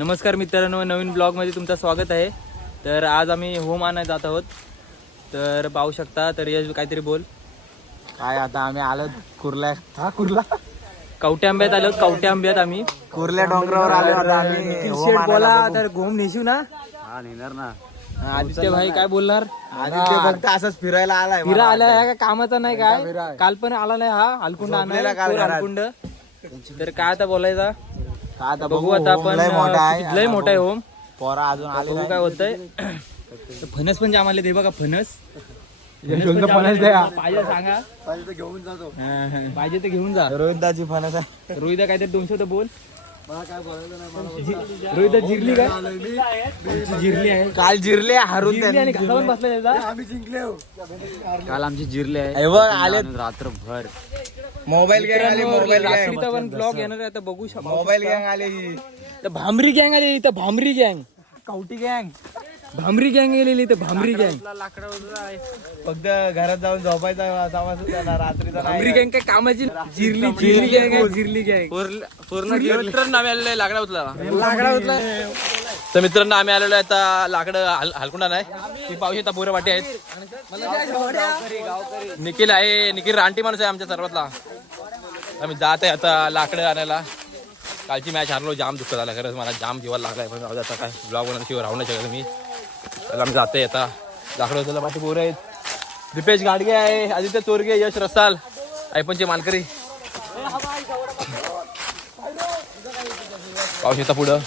नमस्कार मित्रांनो, नवीन ब्लॉगमध्ये तुमचं स्वागत आहे. तर आज आम्ही होम आणायला जात आहोत. तर पाहू शकता. तर यश काहीतरी बोल. काय आता आम्ही आलो कुर्ला कवठे आंब्यात आलो. कवठे आंब्यात आम्ही कुर्ल्या डोंगरावर आलो आता आम्ही होम आणायला बोला. बघू. तर घोम नेशीव ना. हा नेणार ना. आदित्य भाई काय बोलणार. आदित्य फक्त असंच फिरायला आलाय. फिरा आलाय हा, काय कामाचा नाही काय. काल पण आला नाही हा. हलकुंड झोपलेला काल आणायला घरात. हलकुंड. तर काय आता बोलायचा आता बघू. आता होम आपण लय मोठा आहे. लय मोठा आहे होम. पोरा अजून आले बघू काय होतंय. तर फणस पण जाम आले. दे बघा फणस. फणस द्या. पाहिजे सांगा. घेऊन जातो. पाहिजे तर घेऊन जा. रोहितदाची फणस आहे. रोहिदा काहीतरी 200 तर बोल. काय बोलायचं नाही. रोहिदा जिरली काय. आमची जिरली आहे. काल जिरले हारून जिरली आणि घसा पण बसला त्याचा. आम्ही जिंकले. काल आमची जिरली आहे. आले रात्रभर. मोबाईल गँग आली. मोबाईल रात्रीचा पण ब्लॉग येणार आहे. आता बघू शकतो. मोबाईल गँग आली. तर भामरी गँग आली इथं. भामरी गँग. कवटी गँग भामरी गँग गेलेली इथं. भामरी गँग. फक्त घरात जाऊन झोपायचा आवाज होता ना रात्रीचा. भामरी गँग काय कामाची. जिरली गँग आहे. जिरली गँग पूर्ण. मित्रांनो आम्ही आलेलो आहे लाकडा उचला. तर मित्रांनो आम्ही आलेलो आहे आता लाकडं हलकुंडा नाही. ती पाहू शकता पोरं वाटे आहेत. निखिल आहे. निखिल रानटी माणूस आहे आमच्या सर्वातला. आम्ही जात आहे आता लाकडं आणायला. कालची मॅच हारलो. जाम दुःख झाला खरंच. मला जाम जीवाला लागलाय. पण आता काय ब्लॉग बनवून शिवाय राहू नाही शकत मी. तर आम्ही जाते आता लाकडं उचलला. पाठी पोरं आहेत. दिपेश गाडगे आहे. आदित्य चोरगे. यश रसाल. आयफोनचे मानकरी. पाहू शकता पुढं.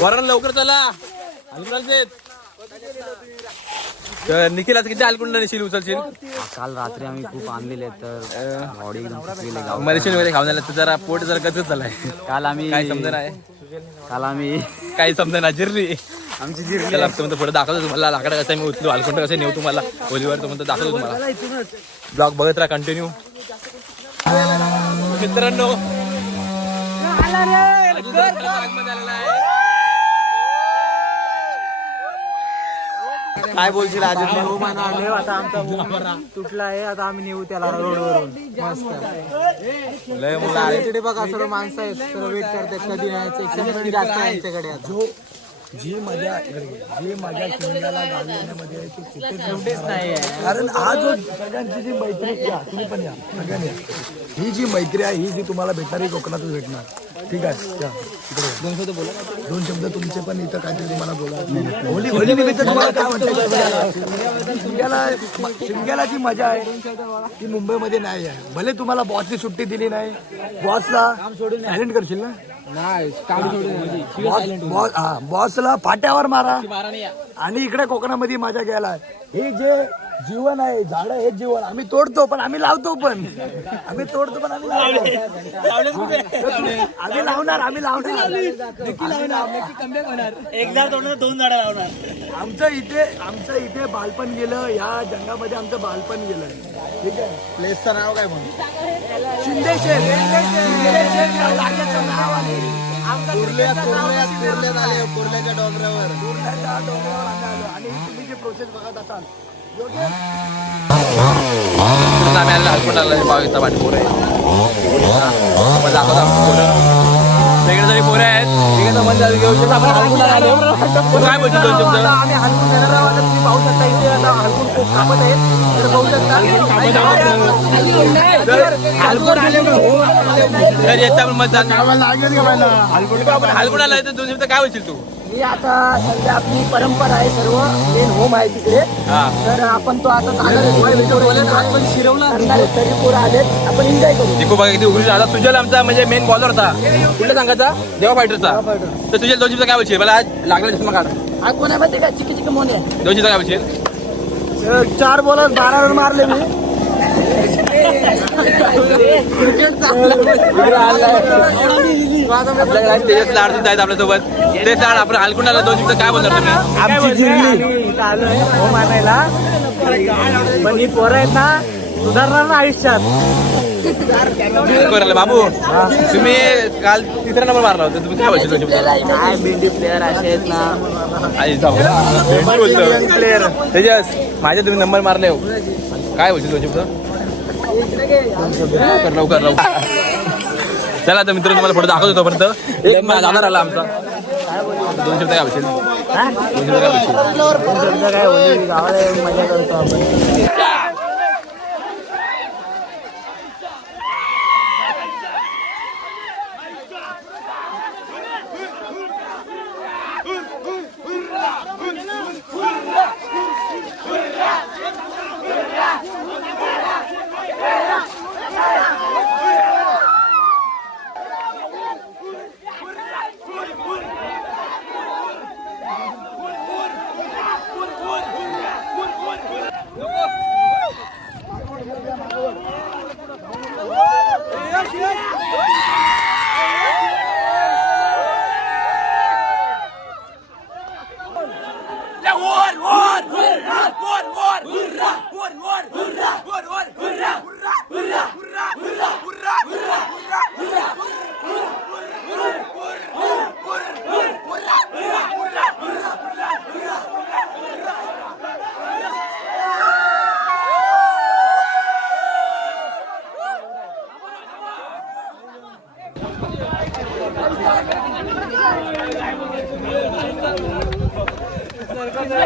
वरण लवकर चला. तर निखिल आज किती हलकुंड नेशील उचलशील. काल रात्री आम्ही खूप आणलेले तर बॉडी एकदम थकलेली गाव. मलेशियन वगैरे खाऊन झालं तर जरा पोट जरा गचच झालाय. काल आम्ही काय समजा नाही. काही समजा ना. जिरली आमची जिरली. त्याला म्हणतो पुढे दाखवतो तुम्हाला लाकडं कसं मी उचलू. हलकुंड कसं नेऊ तुम्हाला ओलीवर. तो म्हणतो दाखवतो तुम्हाला. ब्लॉग बघत राहा कंटिन्यू. मित्रांनो काय बोलशील आदित्य. होम आणले. आता आमचा होम तुटला आहे. आता आम्ही नेऊ त्याला रोडवरून. मस्त लय मुलं आले. तिथे बघा सर्व माणसं आहेत. सर्व वेट करतात कधी यायचं. जास्त आहे आमच्याकडे आता. जी मजा शिंगाला घालवण्यामध्ये आहे ती कुठेच नाही आहे. कारण हा जो सगळ्यांची जी मैत्री या तुम्ही पण या सगळ्यांनी या. ही जी मैत्री आहे ही जी तुम्हाला भेटणार ही कोकणातच भेटणार. ठीक आहे. या इकडे दोन शब्द तुमचे पण इथं काहीतरी तुम्हाला बोला. होली निमित्त तुम्हाला काय म्हणतात. शिंग्याला जी मजा आहे ती मुंबईमध्ये नाही आहे. भले तुम्हाला बॉसची सुट्टी दिली नाही. बॉसला सायलेंट करशील ना. बॉसला फाट्यावर मारा आणि इकडे कोकणामध्ये मजा घ्यायला. हे जे जीवन आहे झाड हेच जीवन. आम्ही तोडतो पण आम्ही लावतो पण. आम्ही तोडतो पण आम्ही लावतो. आम्ही लावणार. एकदा तोडणार 2 झाडं लावणार. आमचं इथे बालपण गेलं. या जंगामध्ये आमचं बालपण गेलं. ठीक आहे. प्लेसचं नाव काय म्हणून. शिंदे शेठ या जागेचं नाव आहे. कुर्ल्याच्या डोंगरावर. कुर्ल्याच्या डोंगरावर आम्ही आलो आणि ही तुम्ही जी प्रोसेस बघत असाल आम्ही आलेला हलकुंडाला पाहू पाठी पोरं आहे. दाखवतो पोरं. वेगळे जरी पोरं आहेत. आपण हलकुंडाला आलो. काय बोलतो 2 शब्द. आम्ही हलकून देणार आहोत. तुम्ही पाहू शकता इथे आता हलकून खूप कापत आहेत. तर पाहू शकता हलकुंड आले तर येतं आपण मतदान. हलकुंडाला येतं 2 शब्द काय बोलशील तू. मी आता सध्या आपली परंपरा आहे. सर्व मेन होम आहे तिकडे. तर आपण तो आता आपण शिरवणार तरी पोरं आलेत. आपण एन्जॉय करू. दिकू बघा किती उघडी झाला. सुजल आमचा म्हणजे मेन बॉलर होता. कुठला सांगायचा देवा फायटरचा. तर तुझ्या 2 शब्द काय बोलशील. मला आज लागला चष्मा काढ. हा कोण आहे माहिती का. चिकी मोनी आहे. 2 शब्द काय बोलशील. 4 बॉलर 12 रन मारले मी. आपल्याकडे तेजस लाड सुद्धा आहेत आपल्यासोबत. ते लाड आपण हलकुंडाला 2 शब्द काय बोलणार तुम्ही. आमची जिरली. इथं आलोय होम आणायला. पण ही पोरं आहेत ना सुधारणार ना आयुष्यात. करायला बाबू तुम्ही काल 3रा नंबर मारला होता. तुम्ही काय बोलशील 2 शब्द. काय भेंडी प्लेअर असे आहेत ना. प्लेअर तेजस माझे तुम्ही नंबर मारले. काय बोलशील 2 शब्द. लवकर चला आता मित्र तुम्हाला पुढे दाखवतो तोपर्यंत एक जाणार आला आमचा 2 शब्द काय बोलशील 2 शब्द काय बोलशील गावाला मजा करतो आपण.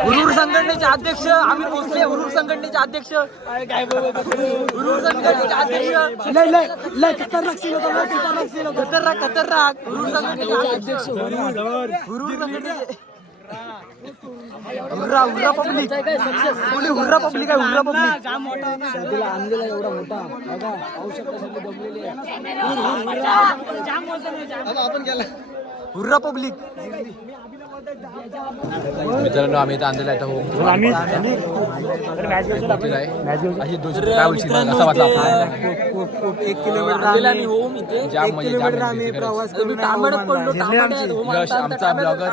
हुरूर संघटनेचे अध्यक्ष आम्ही भोसले, हुरूर संघटनेचे अध्यक्ष, हुरूर संघटनेचे अध्यक्ष, खतरनाक हुरूर संघटनेचे अध्यक्ष, हुरूर संघटनेचे हुर्रा पब्लिक, हुर्रा पब्लिक आहे, हुर्रा पब्लिक आणलेला एवढा मोठा बघा, आवश्यकता सगळी जमलेली आहे. आपण गेला हुर्रा पब्लिक. मित्रांनो आम्ही इथं आणलेला आहे अशी 2 शब्द काय बोलशील कसा वाटला 1 किलोमीटर होम इथे जाम म्हणजे प्रवास करून तांबडत पडलो. यश आमचा ब्लॉगर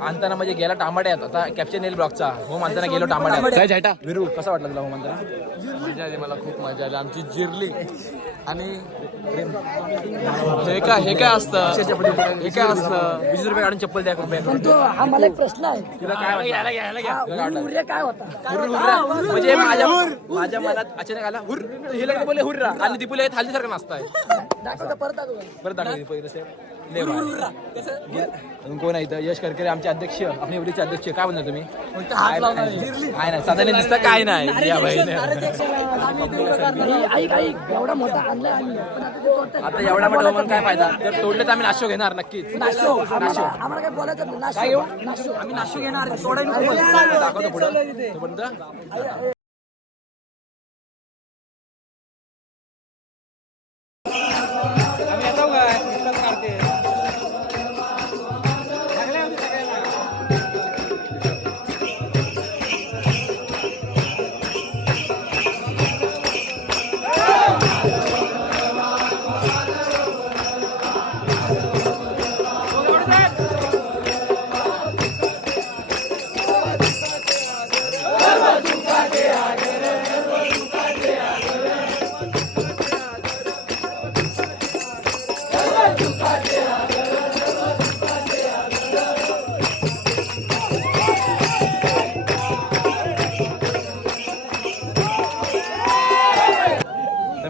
आणताना म्हणजे गेला टामाड्यात. आता कॅप्चन येईल ब्लॉगचा होम आणताना गेलो टामाड्यात. विरू कसा वाटला तुला होम आणताना? मजा आली, मला खूप मजा आली. आमची जिरली आणि हे काय असतं, हे काय असतं. 20 रुपये काढून चप्पल द्या कृपया. हा मला एक प्रश्न आहे, तुला काय वाटलं? हुर्रे काय होता? म्हणजे माझ्या मनात अचानक आला हुर, हे लग्न बोले हुर्रा आणि दीपुले थाली सारखं नाचताय. परत दाखवली कोण आहे इथं? यश करकरे आमचे अध्यक्ष, आपले एवढीचे अध्यक्ष. काय म्हणता तुम्ही? काय नाही साधारण दिसतं, काय नाही या बहिणी. एवढा मोठा आणलाय आम्ही, पण आता ते तोडताय. आता एवढा मोठा होऊन काय फायदा? जर तोडले तर आम्ही नाश्तो घेणार नक्कीच. आम्हाला काय बोलायचं नाही. नाश्तो आम्ही नाश्तो घेणार, तोडायला दाखवतो पुढं तोपर्यंत.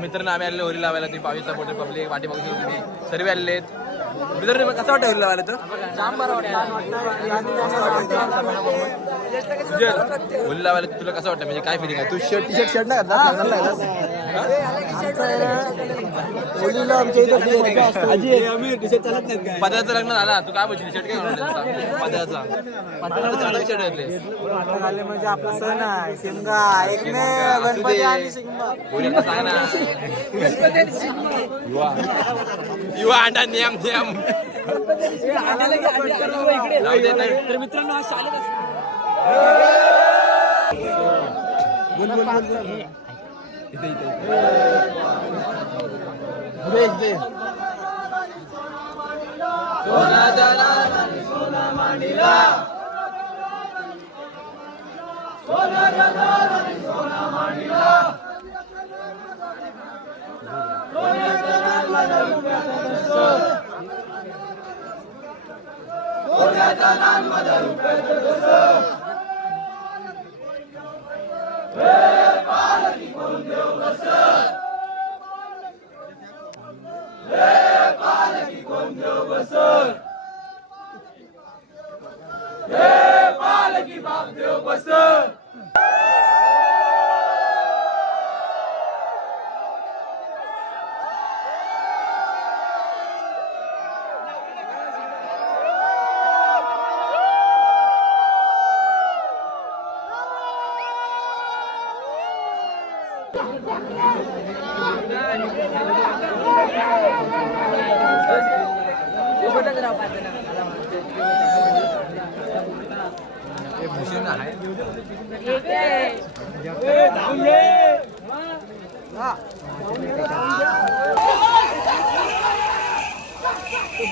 मित्रांनो आम्ही आलेलो होरी लावायला. तुम्ही पाविता पोटे पब्लिक वाटी बघू शकतो, तुम्ही सर्व आलेले आहेत. मित्रांनो कसं वाटतं होरी लावायला? तर होली लावायला तुला कसं वाटतं? म्हणजे काय फिलिंग आहे? तू टी शर्ट नाही घातला? पदाचं लग्न झाला, तू काय बोलशील? टी शर्ट काय पदाचा शर्ट घातले म्हणजे आपला सण आहे शिमगा, एक गणपती आणि शिमगा. युवा अंडा नियम नियम. तर मित्रांनो आज शाळेत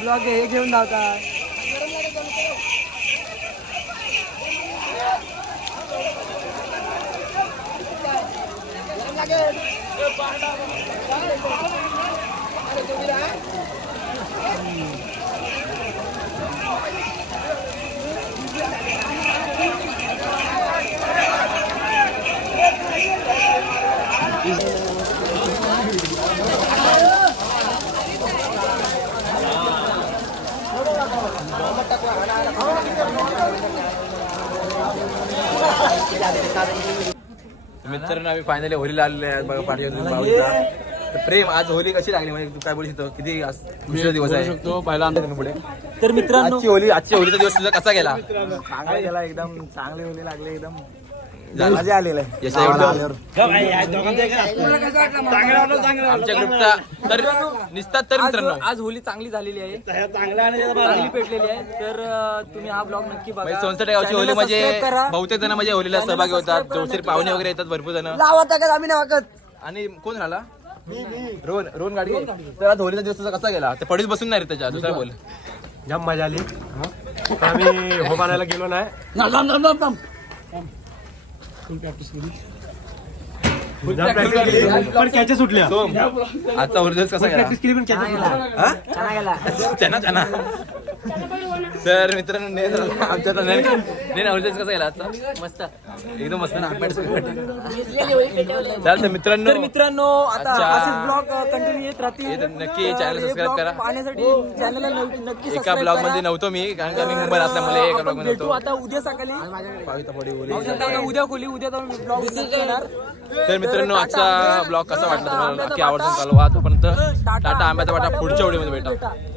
ब्लॉग हे घेऊन जाता मित्रांनो आम्ही फायनली होलीला आलेले आहेत बघा पाठीवर तर प्रेम आज होली कशी लागली म्हणजे तू काय बोलू शकतो किती दुसरा दिवस आहे शकतो पहिला पुढे तर मित्रांनो आजची होलीचा दिवस तुझा कसा गेला चांगला गेला एकदम चांगली होली लागली एकदम मजा आलेला आहे यशा एवढं आमच्या ग्रुपचा तर निसतात तर मित्रांनो आज होली चांगली झालेली आहे चांगली पेटलेली आहे तर तुम्ही हा ब्लॉग नक्की बघा सोनसट गावची होली म्हणजे Subscribe करा. बहुतेक जण म्हणजे होलीला सहभागी होतात जोरशीर पाहुणे वगैरे येतात भरपूर जण लावा टाकत आम्ही नाही वागत आणि कोण राहिला रोहन गाडी तर आज होलीचा दिवस तुझा कसा गेला ते पडीत बसून नाही रे त्याच्या दुसरा बोल जाम मजा आली आम्ही हो बनायला गेलो नाही पण कॅचे सुटल्या आजचा होली दिवस कसा गेला केली पण कॅचे चना तर मित्रांनो आमच्या होली दिवस कसा गेला आजचा मस्त एकदम मस्त ना चालतं मित्रांनो तर मित्रांनो आता अच्छा. असेच ब्लॉग कंटिन्यू येत राहतील नक्की चॅनल सबस्क्राईब करा पाहण्यासाठी चॅनलला नक्की एका सबस्क्राईब ब्लॉग करा. मध्ये नव्हतो मी कारण का मी मुंबईला असल्यामुळे एका ब्लॉग आपण मध्ये भेटू नव्हतो आता उद्या सकाळी होली आता उद्या खोली उद्या जाऊन ब्लॉग येणार तर मित्रांनो आजचा ब्लॉग कसा वाटला तुम्हाला नक्की आवडून चालवा तोपर्यंत टाटा आंब्याचा वाटा पुढच्या व्हिडिओमध्ये भेटा